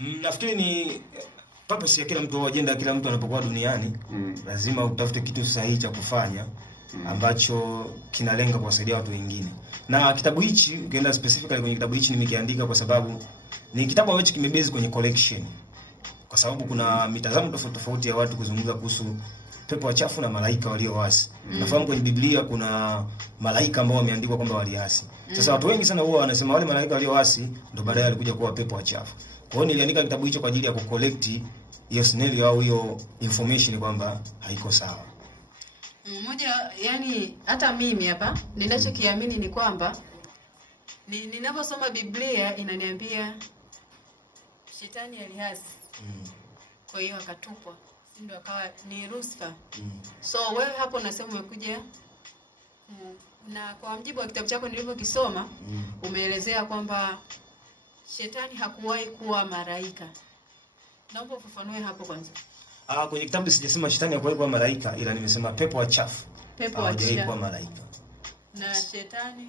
Nafikiri ni purpose ya kila mtu au agenda ya kila mtu anapokuwa duniani. Lazima utafute kitu sahihi cha kufanya ambacho kinalenga kuwasaidia watu wengine. Na kitabu hichi, ukienda specifically kwenye kitabu hichi nimekiandika kwa sababu ni kitabu ambacho kimebase kwenye collection. Kwa sababu kuna mitazamo tofauti tofauti ya watu kuzungumza kuhusu pepo wachafu na malaika walioasi. Nafahamu kwenye Biblia kuna malaika ambao wameandikwa kwamba waliasi. Sasa watu wengi sana huwa wanasema wale malaika walioasi ndio baadaye walikuja kuwa pepo wachafu. Kwa hiyo niliandika kitabu hicho kwa ajili ya kucollect hiyo scenario au hiyo information kwamba haiko sawa. Mmoja, yani hata mimi hapa ninachokiamini ni kwamba ninaposoma Biblia inaniambia shetani aliasi. Kwa hiyo akatupwa. Ndio akawa ni Lucifer. So wewe hapo unasema umekuja na kwa mjibu wa kitabu chako nilivyokisoma umeelezea kwamba shetani hakuwahi kuwa malaika. Naomba ufafanue hapo kwanza. Kwenye kitabu sijasema shetani hakuwahi kuwa malaika, ila nimesema pepo wachafu. Pepo wachafu kuwa malaika. Na shetani